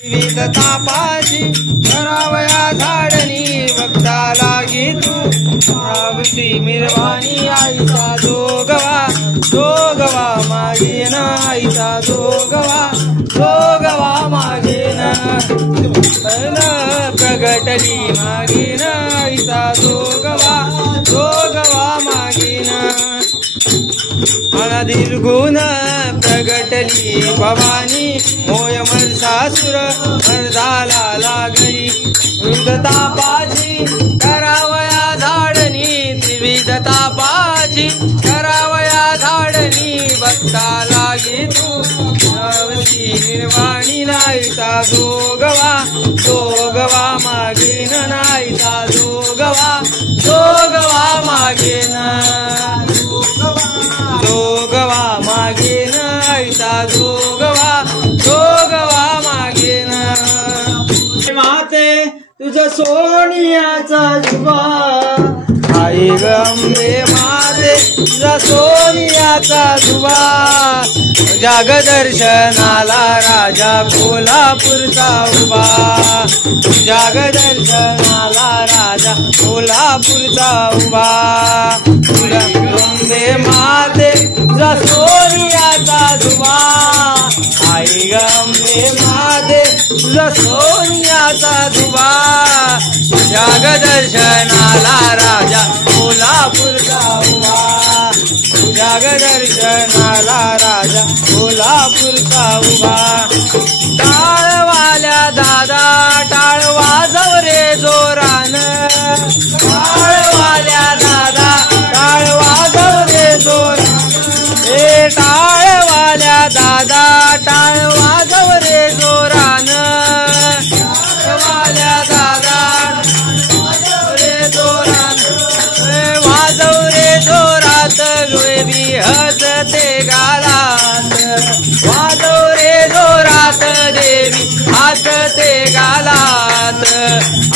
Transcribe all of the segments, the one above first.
विविध तापाची करावया झाडणी बघता लागी तू आवती मिरवाणी आईचा जोगवा मागेन आईचा जोगवा मागेन प्रगटली मागेन आईचा जोगवा मागेन अनदिर्गुण प्रगटली भवानी मोय मर्सासुर मर्दाला लागली वृद्धतापाची करावया झाडणी त्रिविध तापाची करावया झाडणी बघता लागी तू नवसी निर्वाणी नाईचा जोगवा मागेन नाईचा जोगवा मागेन आईचा जोगवा मागेन माते तुझ सोनियाचा जुबा आई ग अंबे माते तुझा सोनियाचा जुबा जागदर्शनाला राजा कोल्हापूरचा उभा जागदर्शनाला राजा कोल्हापूरचा उभा तुझा अंबे माते तुझा सोनियाचा जुबा आई ग अंबे माते तुझा सोनियाचा जुबा जागदर्शनाला राजा कोल्हापूरचा उभा जागदर्शनाला राजा कोल्हापूरचा उभा टाळवाल्या दादा टाळ वाजव रे जोरान टाळवाल्या दादा टाळ वाजव रे जोरान हे टाळवाल्या दादा टाळ वाजव रे जोरान टाळवाल्या दादा रे जोरान वाजव रे जोरात गोबी हसते गालात वाजव रे जोरात देवी हसते गालात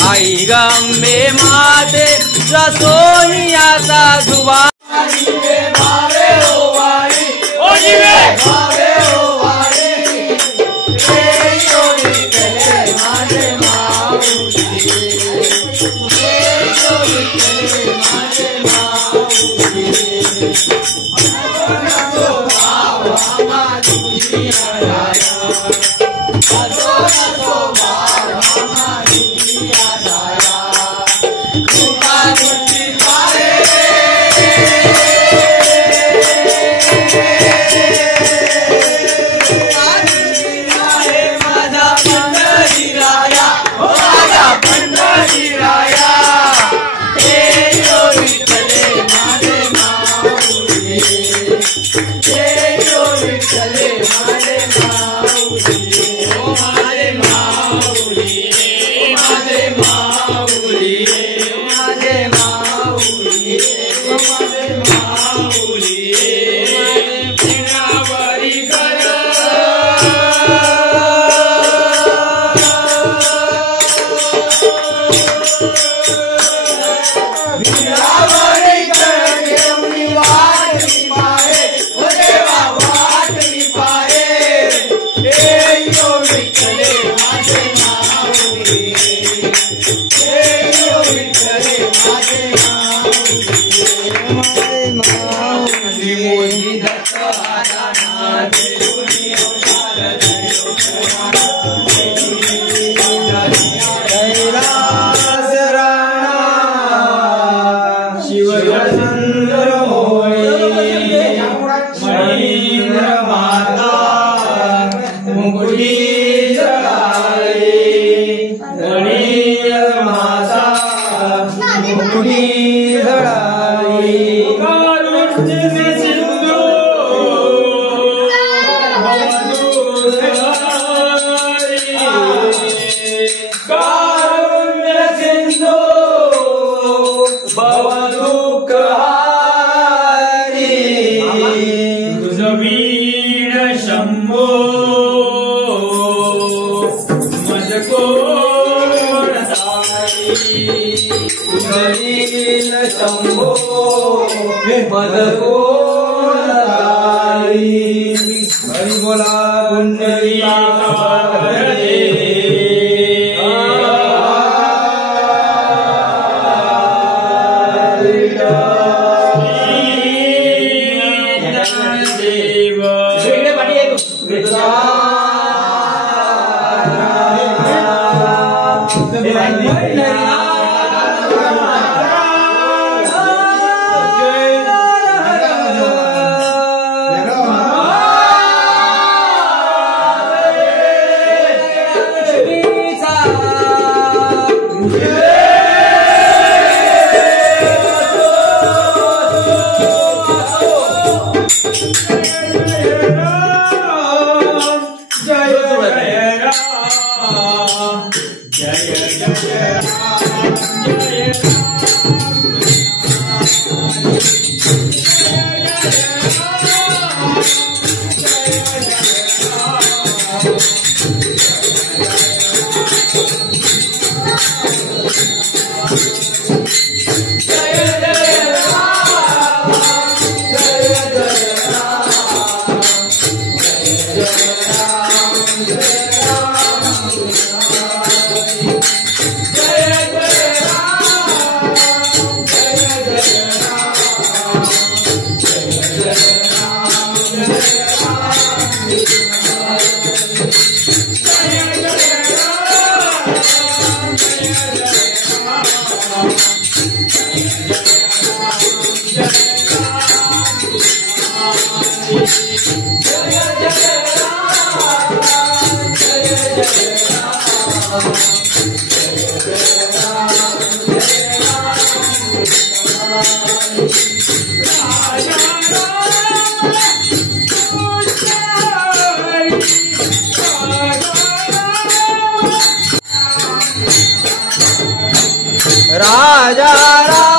आई ग अंबे माते तुझा सोनियाचा जुबा हरि बोला पुंडरी राजा राम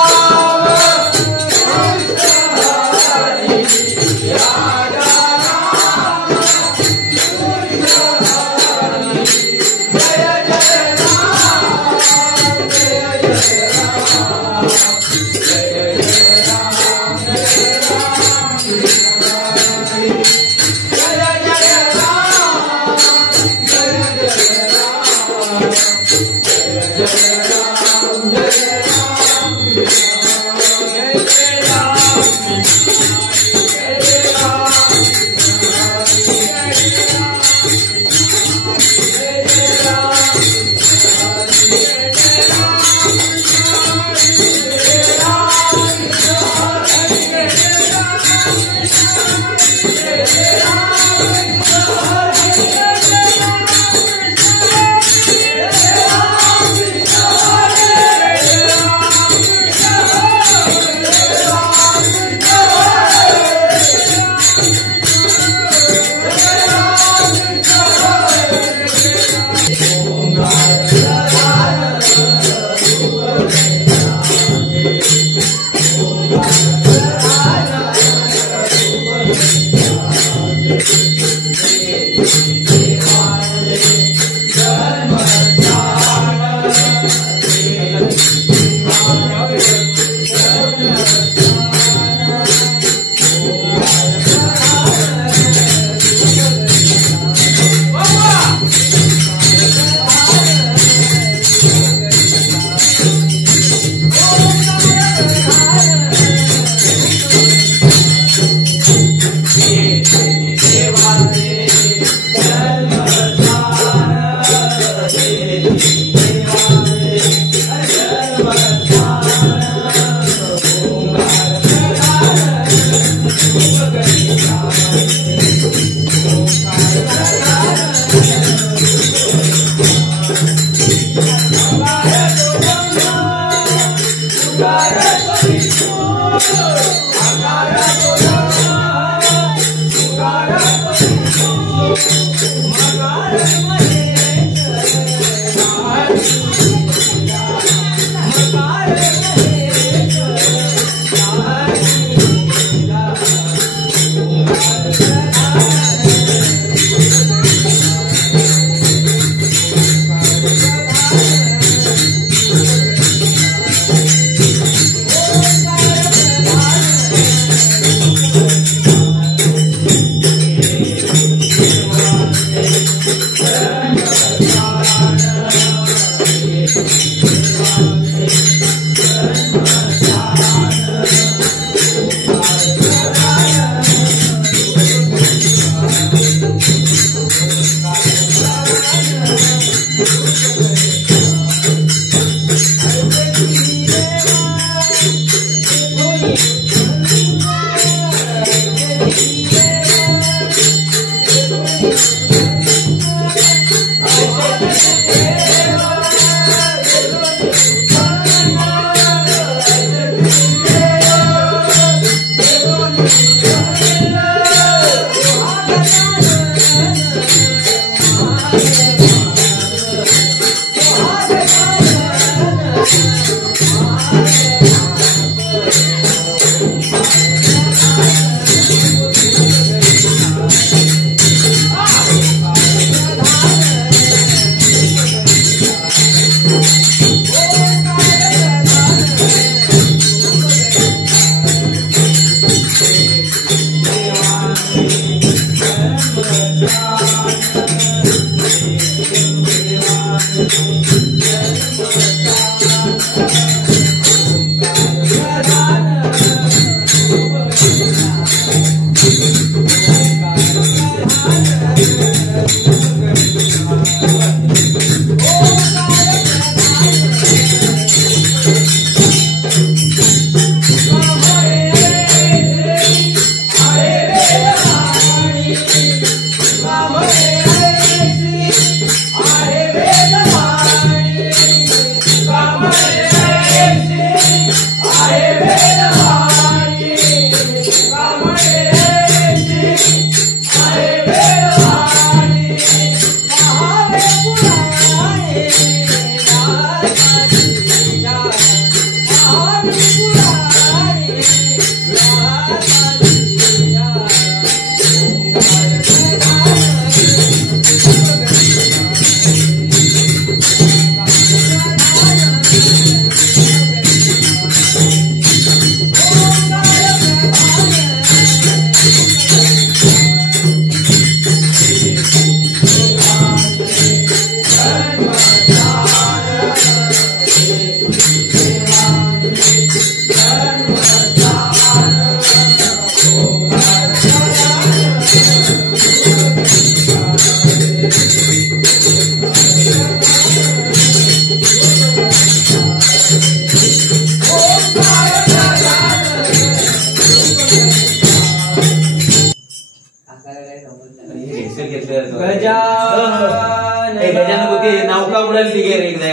नावका उडाल तिघे रे एकदा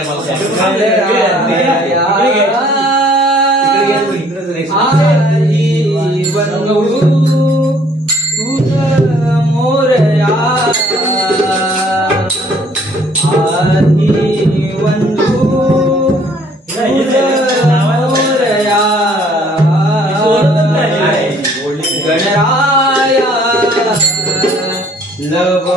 मोरया गणराया लव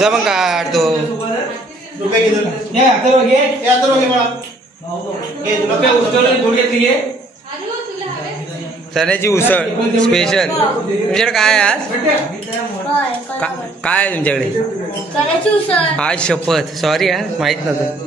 जमा काढतो रुपये घेतो. चण्याची उसळ स्पेशल. तुमच्याकडे काय आहे आज? काय आहे तुमच्याकडे? चण्याची उसळ. आज शपथ, सॉरी हा, माहित नव्हतं.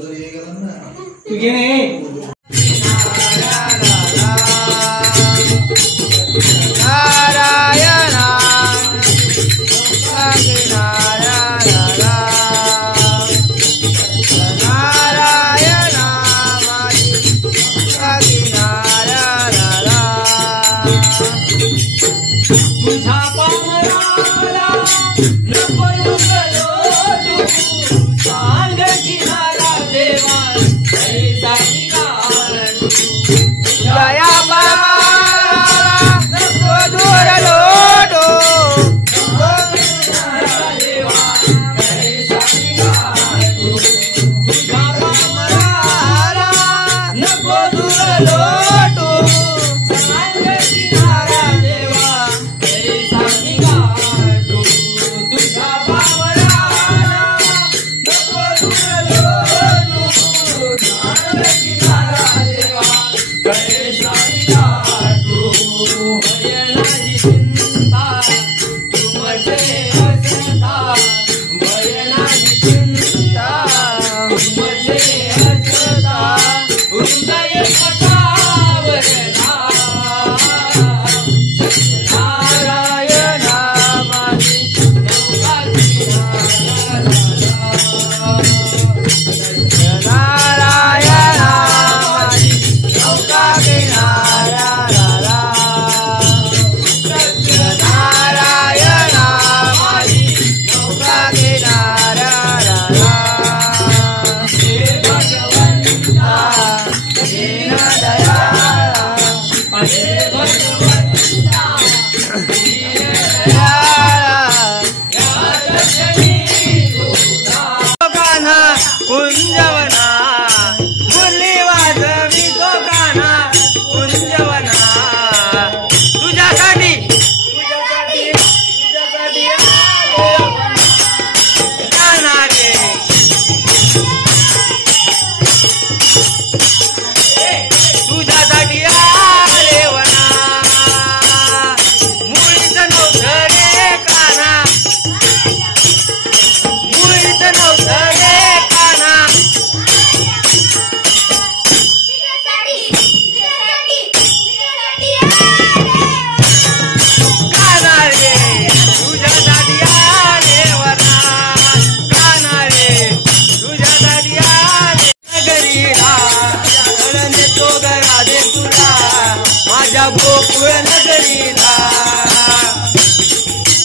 गोकुळ नगरीला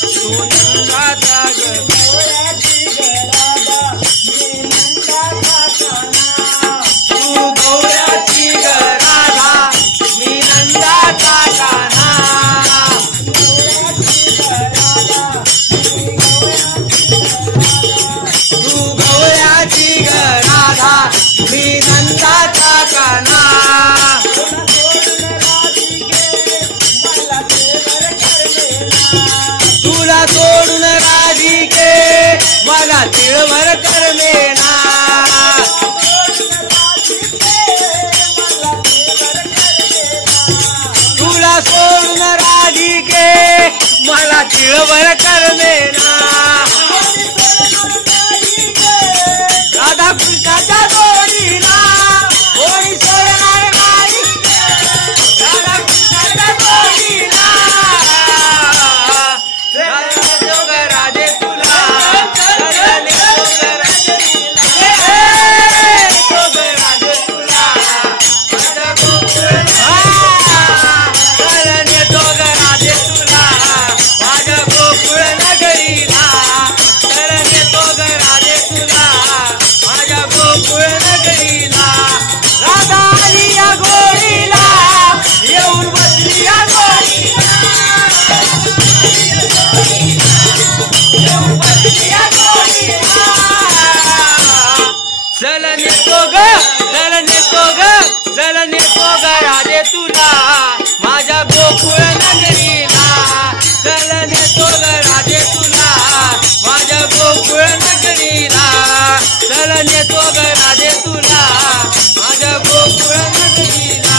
तू नंदाचा गोकुळाची गरादा मी नंदाचा काना तू गौऱ्याची गरादा मी नंदाचा काना तू गौऱ्याची गरादा मी नंदाचा काना सोडून राधिके मला तिळभर करमेना तुला सोडून राधिके मला तिळभर करमेना राधा कृष्णाच्या जोडीला कोणी सोडणार नाही राधा कृष्णाच्या जोडीला राधे तुला माझ्या गोकुळ नगरीला चल नेतो ग राधे तुला माझ्या गोकुळ नगरीला चल नेतो ग राधे तुला माझ्या गोकुळ नगरीला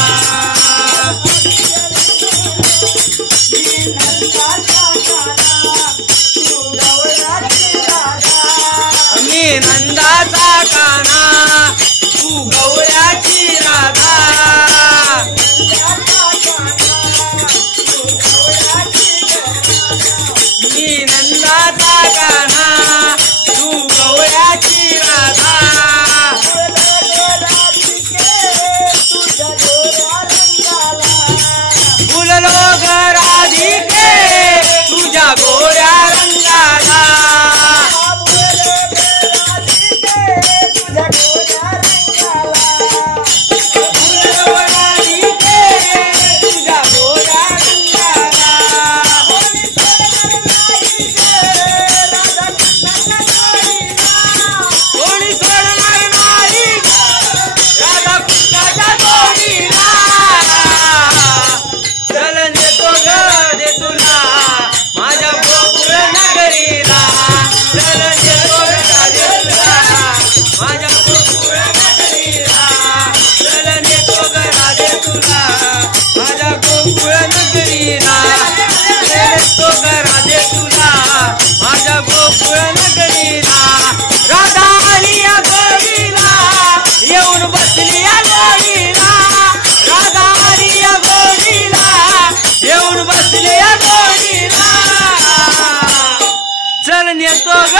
नेतो ग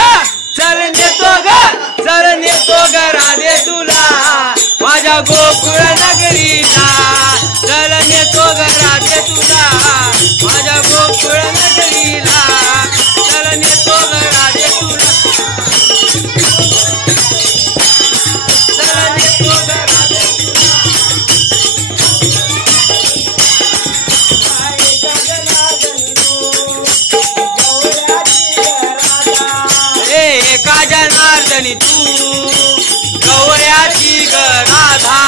चल नेतो ग चल नेतो ग राधे तुला माझ्या गोकुळ नगरीला चल नेतो ग राधे तुला माझ्या गोकुळ नगरीला चल नेतो ग राधे तुला चल नेतो ग राधे एका जनार्दनी तू गवळ्याची ग राधा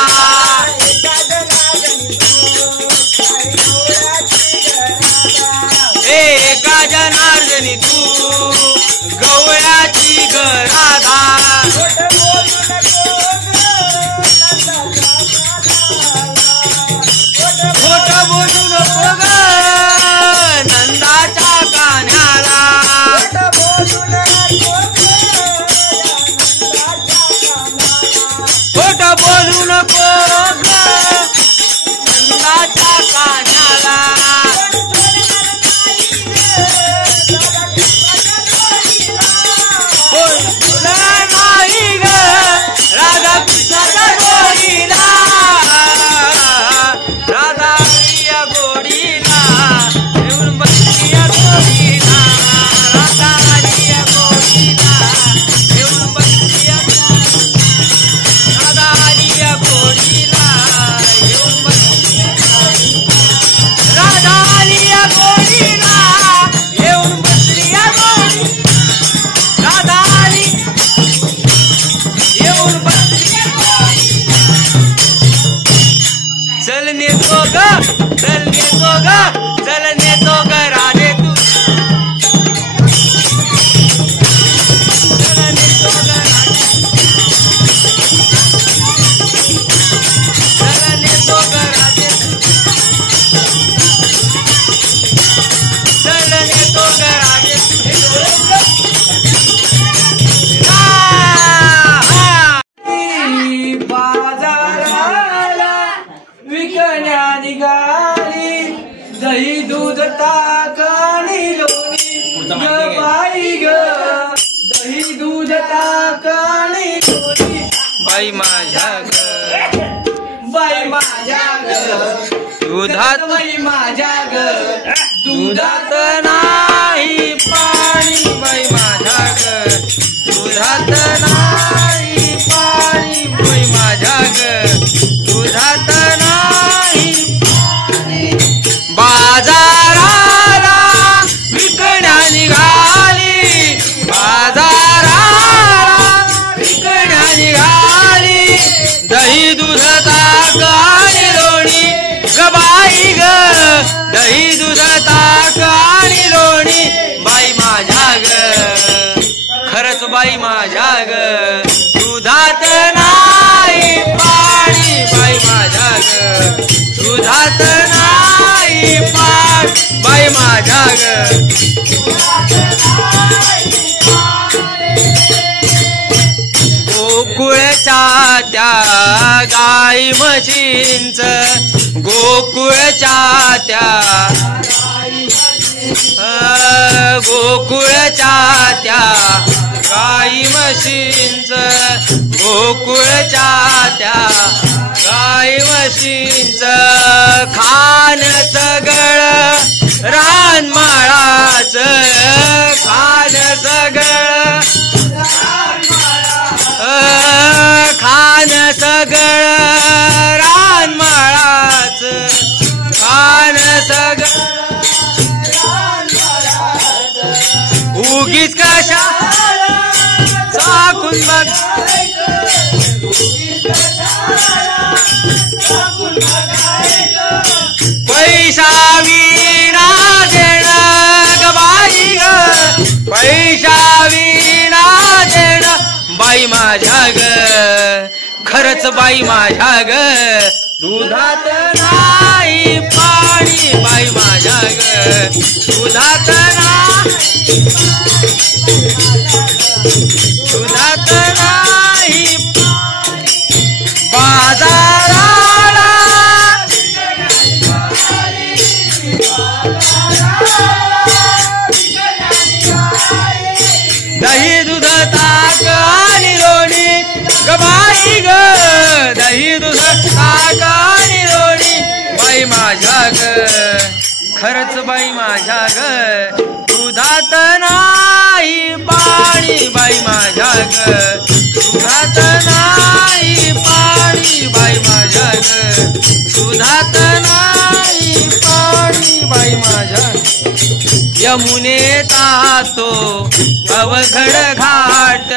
एका जनार्दनी तू गवळ्याची ग राधा खोट बोलू नको ग नंदाच्या कान्याला खोट बोलू नको ग नंदाच्या कान्याला नाही ग राधा कृष्णाच्या गोडीला राधा या गोडीला येऊन बसली या गोडीला राधा या गोडीला येऊन बसली या राधा या गोडीला येऊन बसली राधा या गोडीला येऊन बसली या गोडी राधा येऊन बसली चल नेतो ग चल नेतो ग चल नेतो ग राधे तू चल नेतो ग चल नेतो ग राधे चल नेतो ग राधे बाजाराला विकण्या निघाली दही दूध ताक आणि लोणी ग बाई ग दही दूध ताक आणि लोणी बाई माझ्या ग बाई माझ्या ग दुधात बाई माझ्या ग दुधात नाही पाणी बाई माझ्या ग दुधात नाही पाणी बाई माझ्या ग दुधात नाही बाजाराला विकण्या निघाली बाजाराला विकण्या निघाली दही दूध ताक आणि लोणी ग बाई ग दही दूध ताक आणि लोणी बाई माझ्या ग खरंच बाई माझ्या ग दुधात नाही पाणी बाई माझ्या ग दुधात नाही पाणी बाई माझ्या ग गोकुळच्या त्या गाई म्हशींच गोकुळच्या त्या गोकुळच्या त्या गाई म्हशींच गोकुळच्या त्या गाई म्हशींच खान सगळं रानमाळाच खान सगळं खान सगळं रानमाळाच खान सगळं उगीच कशा चाकून बघ पैसा विना देणं ग बाई ग पैसा विना देणं बाई माझ्या ग खरंच बाई माझ्या ग दुधात नाही पाणी बाई माझ्या ग दुधात नाही दुधात नाही बाजाराला खरंच बाई माझ्या ग दुधात नाही पाणी बाई माझ्या ग दुधात नाही पाणी बाई माझ्या ग दुधात नाही पाणी बाई माझ्या यमुनेचा तो अवघड घाट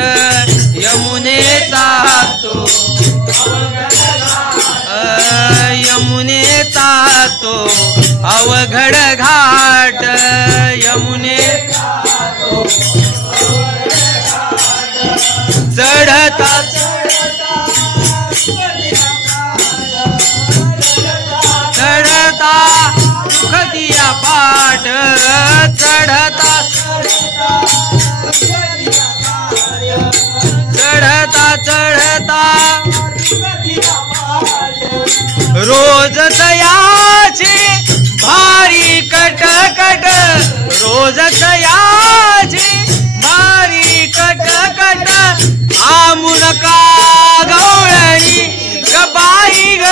यमुनेचा तो यमुनेचा तो अवघड घाट यमुनेचा तो चढता चढता दुखदिया पाठ चढता चढता चढता रोज तयाचे भारी कटकट रोज तयाचे भारी कटकट आमून का गवळणी ग बाई ग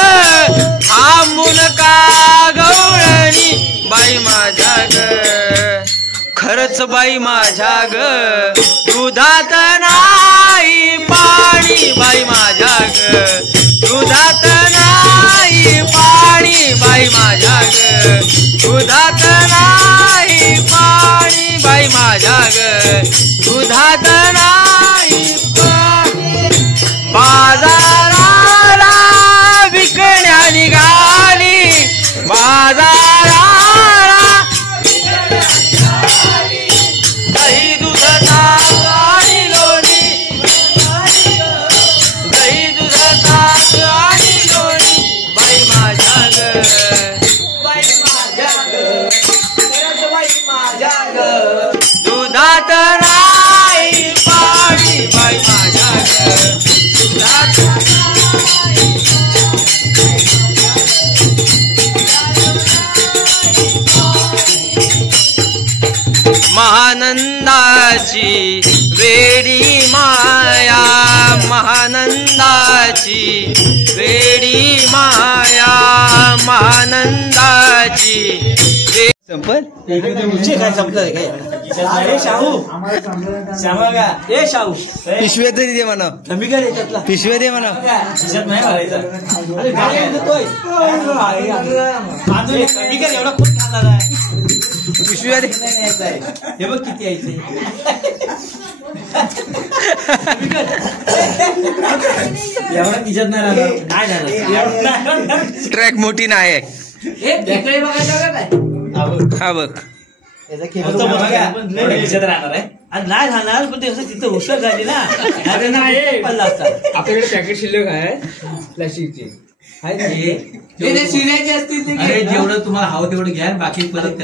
आमून का गवळणी बाई माझ्या ग खरंच बाई माझ्या ग दुधात नाही पाणी बाई माझ्या ग दुधात नाही पाणी बाई माझ्या ग दुधात नाही पाणी बाई माझ्या ग दुधात नाही पाणी बाजाराला विकण्या निघाली बाजाराला दही दूध ताक आणि लोणी दही दूध ताक आणि लोणी बाई माझ्या ग बाई माझ्या ग बाई माझ्या ग दुधात नाही पाणी बाई माझ्या ग दुधात महानंदाची वेडी माया महानंदाची वेडी माया महानंदाची संपत काय संपलं काय शाहू श्यामा का ए शाहू पिशव्या तरी दे म्हणा कमी काय त्यातला पिशव्या दे म्हणा नाही एवढा खूप खाणार आहे पिशव्या दे हे बघ किती यायचे एवढा तिच्यात नाही ट्रॅक मोठी नाही आहे हा बघ राहणार आहे आणि नाही राहणार पण ते असं तिथं हुशार झाली ना आपल्याकडे पॅकेट शिल्लक आहे प्लास्टिकची जेवढं तुम्हाला हवं तेवढं घ्या बाकी परत